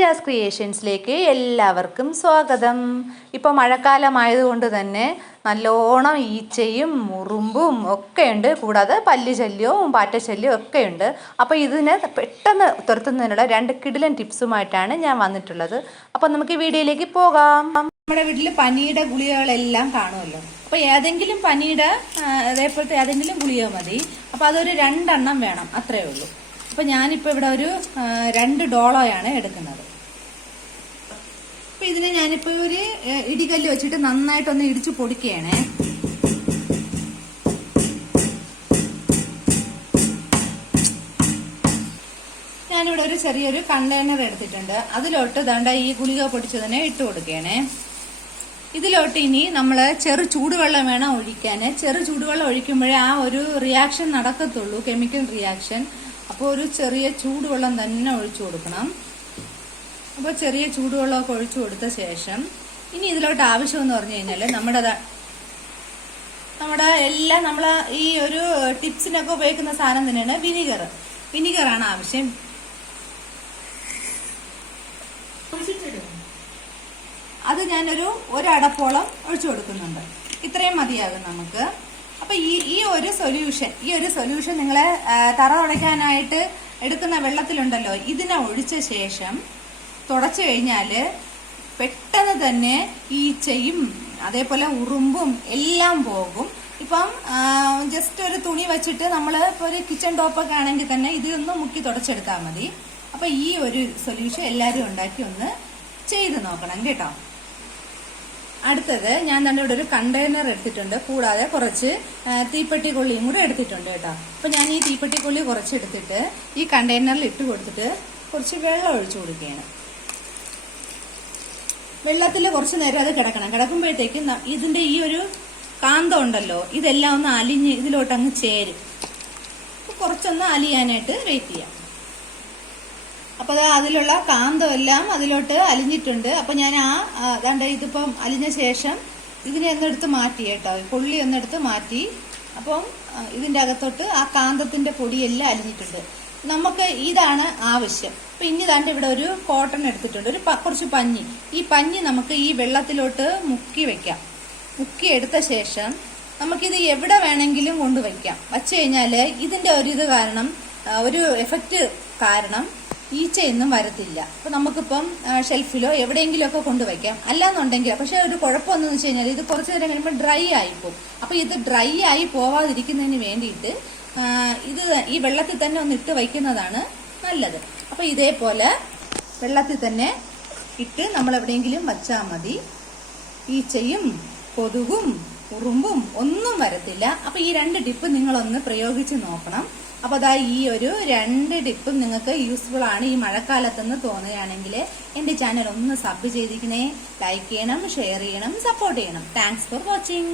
Jazz ക്രിയേഷൻസിലേക്ക് എല്ലാവർക്കും സ്വാഗതം. ഇപ്പോൾ മഴക്കാലമായതുകൊണ്ട് തന്നെ നല്ലോണം ഈച്ചയും മുറുമ്പും ഒക്കെയുണ്ട്. കൂടാതെ പല്ലു ശല്യവും പാറ്റ ശല്യവും ഒക്കെ ഉണ്ട് അപ്പോൾ ഇതിനെ പെട്ടെന്ന് തുരത്തുന്നതിനുള്ള രണ്ട് കിടിലൻ ടിപ്സുമായിട്ടാണ് ഞാൻ വന്നിട്ടുള്ളത്. അപ്പോൾ നമുക്ക് വീഡിയോയിലേക്ക് പോകാം. നമ്മുടെ വീട്ടിൽ പനിയുടെ ഗുളികകളെല്ലാം കാണുമല്ലോ. അപ്പോൾ ഏതെങ്കിലും പനിയുടെ അതേപോലത്തെ ഏതെങ്കിലും ഗുളിക മതി. അപ്പോൾ അതൊരു രണ്ടെണ്ണം വേണം. അത്രയേ ഉള്ളൂ. അപ്പോൾ ഞാനിപ്പോൾ ഇവിടെ ഒരു രണ്ട് ഡോളോയാണ് എടുക്കുന്നത്. അപ്പൊ ഇതിനെ ഞാനിപ്പോ ഒരു ഇടികല്ല് വെച്ചിട്ട് നന്നായിട്ടൊന്ന് ഇടിച്ച് പൊടിക്കുകയാണേ ഞാനിവിടെ ഒരു ചെറിയൊരു കണ്ടെയ്നർ എടുത്തിട്ടുണ്ട്. അതിലോട്ട് ദണ്ട ഈ ഗുളിക പൊടിച്ചതിനെ ഇട്ട് കൊടുക്കുകയാണേ ഇതിലോട്ട് ഇനി നമ്മൾ ചെറു ചൂടുവെള്ളം വേണം ഒഴിക്കാൻ ചെറു ചൂടുവെള്ളം ഒഴിക്കുമ്പോഴേ ആ ഒരു റിയാക്ഷൻ നടക്കത്തുള്ളൂ കെമിക്കൽ റിയാക്ഷൻ അപ്പോൾ ഒരു ചെറിയ ചൂടുവെള്ളം തന്നെ ഒഴിച്ചു കൊടുക്കണം. അപ്പോൾ ചെറിയ ചൂടുവെള്ളമൊക്കെ ഒഴിച്ചു കൊടുത്ത ശേഷം ഇനി ഇതിലോട്ട് ആവശ്യമെന്ന് പറഞ്ഞു കഴിഞ്ഞാൽ നമ്മുടെ നമ്മുടെ എല്ലാം നമ്മൾ ഈ ഒരു ടിപ്സിനൊക്കെ ഉപയോഗിക്കുന്ന സാധനം തന്നെയാണ് വിനിഗർ. വിനിഗറാണ് ആവശ്യം. അത് ഞാനൊരു ഒരടപ്പോളം ഒഴിച്ചു കൊടുക്കുന്നുണ്ട്. ഇത്രയും മതിയാകും നമുക്ക്. അപ്പൊ ഈ ഈ ഒരു സൊല്യൂഷൻ ഈ ഒരു സൊല്യൂഷൻ നിങ്ങൾ തറ തുടയ്ക്കാനായിട്ട് എടുക്കുന്ന വെള്ളത്തിലുണ്ടല്ലോ ഇതിനെ ഒഴിച്ച ശേഷം തുടച്ചു കഴിഞ്ഞാൽ പെട്ടെന്ന് തന്നെ ഈച്ചയും അതേപോലെ ഉറുമ്പും എല്ലാം പോകും. ഇപ്പം ജസ്റ്റ് ഒരു തുണി വെച്ചിട്ട് നമ്മൾ ഇപ്പോൾ ഒരു കിച്ചൺ ടോപ്പൊക്കെ ആണെങ്കിൽ തന്നെ ഇതൊന്ന് മുക്കി തുടച്ചെടുത്താൽ മതി. അപ്പൊ ഈ ഒരു സൊല്യൂഷൻ എല്ലാവരും ഉണ്ടാക്കി ഒന്ന് ചെയ്ത് നോക്കണം കേട്ടോ. അടുത്തത് ഞാൻ തന്നെ ഇവിടെ ഒരു കണ്ടെയ്നർ എടുത്തിട്ടുണ്ട്. കൂടാതെ കുറച്ച് തീപ്പെട്ടി കൊള്ളിയും കൂടെ എടുത്തിട്ടുണ്ട് കേട്ടോ. അപ്പൊ ഞാൻ ഈ തീപ്പെട്ടി കൊള്ളി കുറച്ച് എടുത്തിട്ട് ഈ കണ്ടെയ്നറിൽ ഇട്ട് കൊടുത്തിട്ട് കുറച്ച് വെള്ളം ഒഴിച്ചു കൊടുക്കുകയാണ്. വെള്ളത്തിൽ കുറച്ച് നേരം അത് കിടക്കണം. കിടക്കുമ്പോഴത്തേക്കും ഇതിന്റെ ഈ ഒരു കാന്തം ഉണ്ടല്ലോ ഇതെല്ലാം ഒന്ന് അലിഞ്ഞ് ഇതിലോട്ടങ്ങ് ചേരും. കുറച്ചൊന്ന് അലിയാനായിട്ട് വെയിറ്റ് ചെയ്യാം. അപ്പൊ അത് അതിലുള്ള കാന്തം എല്ലാം അതിലോട്ട് അലിഞ്ഞിട്ടുണ്ട്. അപ്പൊ ഞാൻ ആ ദാണ്ട ഇതിപ്പം അലിഞ്ഞ ശേഷം ഇതിനെ ഒന്നെടുത്ത് മാറ്റി കേട്ടോ. പുള്ളി ഒന്നെടുത്ത് മാറ്റി. അപ്പം ഇതിന്റെ അകത്തോട്ട് ആ കാന്തത്തിന്റെ പൊടിയെല്ലാം അലിഞ്ഞിട്ടുണ്ട്. നമുക്ക് ഇതാണ് ആവശ്യം. അപ്പൊ ഇനി ദാണ്ട് ഇവിടെ ഒരു കോട്ടൺ എടുത്തിട്ടുണ്ട്. ഒരു കുറച്ച് പഞ്ഞി. ഈ പഞ്ഞി നമുക്ക് ഈ വെള്ളത്തിലോട്ട് മുക്കി വെക്കാം. മുക്കി എടുത്ത ശേഷം നമുക്കിത് എവിടെ വേണമെങ്കിലും കൊണ്ടുവയ്ക്കാം വച്ചു കഴിഞ്ഞാൽ ഇതിന്റെ ഒരു ഇത് കാരണം ഒരു എഫക്റ്റ് കാരണം ഈച്ചയൊന്നും വരത്തില്ല. അപ്പൊ നമുക്കിപ്പം ഷെൽഫിലോ എവിടെയെങ്കിലും ഒക്കെ കൊണ്ടുവയ്ക്കാം അല്ലാന്നുണ്ടെങ്കിൽ പക്ഷെ ഒരു കുഴപ്പമെന്ന് വെച്ച് കഴിഞ്ഞാൽ ഇത് കുറച്ച് നേരം കഴിയുമ്പോൾ ഡ്രൈ ആയിപ്പോവും. അപ്പൊ ഇത് ഡ്രൈ ആയി പോവാതിരിക്കുന്നതിന് വേണ്ടിയിട്ട് ഇത് ഈ വെള്ളത്തിൽ തന്നെ ഒന്ന് ഇട്ട് വയ്ക്കുന്നതാണ് നല്ലത്. അപ്പൊ ഇതേപോലെ വെള്ളത്തിൽ തന്നെ ഇട്ട് നമ്മൾ എവിടെയെങ്കിലും വച്ചാൽ മതി. ഈച്ചയും കൊതുകും ഉറുമ്പും ഒന്നും വരത്തില്ല. അപ്പൊ ഈ രണ്ട് ടിപ്പ് നിങ്ങളൊന്ന് പ്രയോഗിച്ച് നോക്കണം. അപ്പൊ അതാ ഈ ഒരു രണ്ട് ടിപ്പും നിങ്ങൾക്ക് യൂസ്ഫുൾ ആണ്. ഈ മഴക്കാലത്തെന്ന് തോന്നുകയാണെങ്കിൽ എന്റെ ചാനൽ ഒന്ന് സബ് ചെയ്തിരിക്കണേ. ലൈക്ക് ചെയ്യണം ഷെയർ ചെയ്യണം സപ്പോർട്ട് ചെയ്യണം. Thanks for watching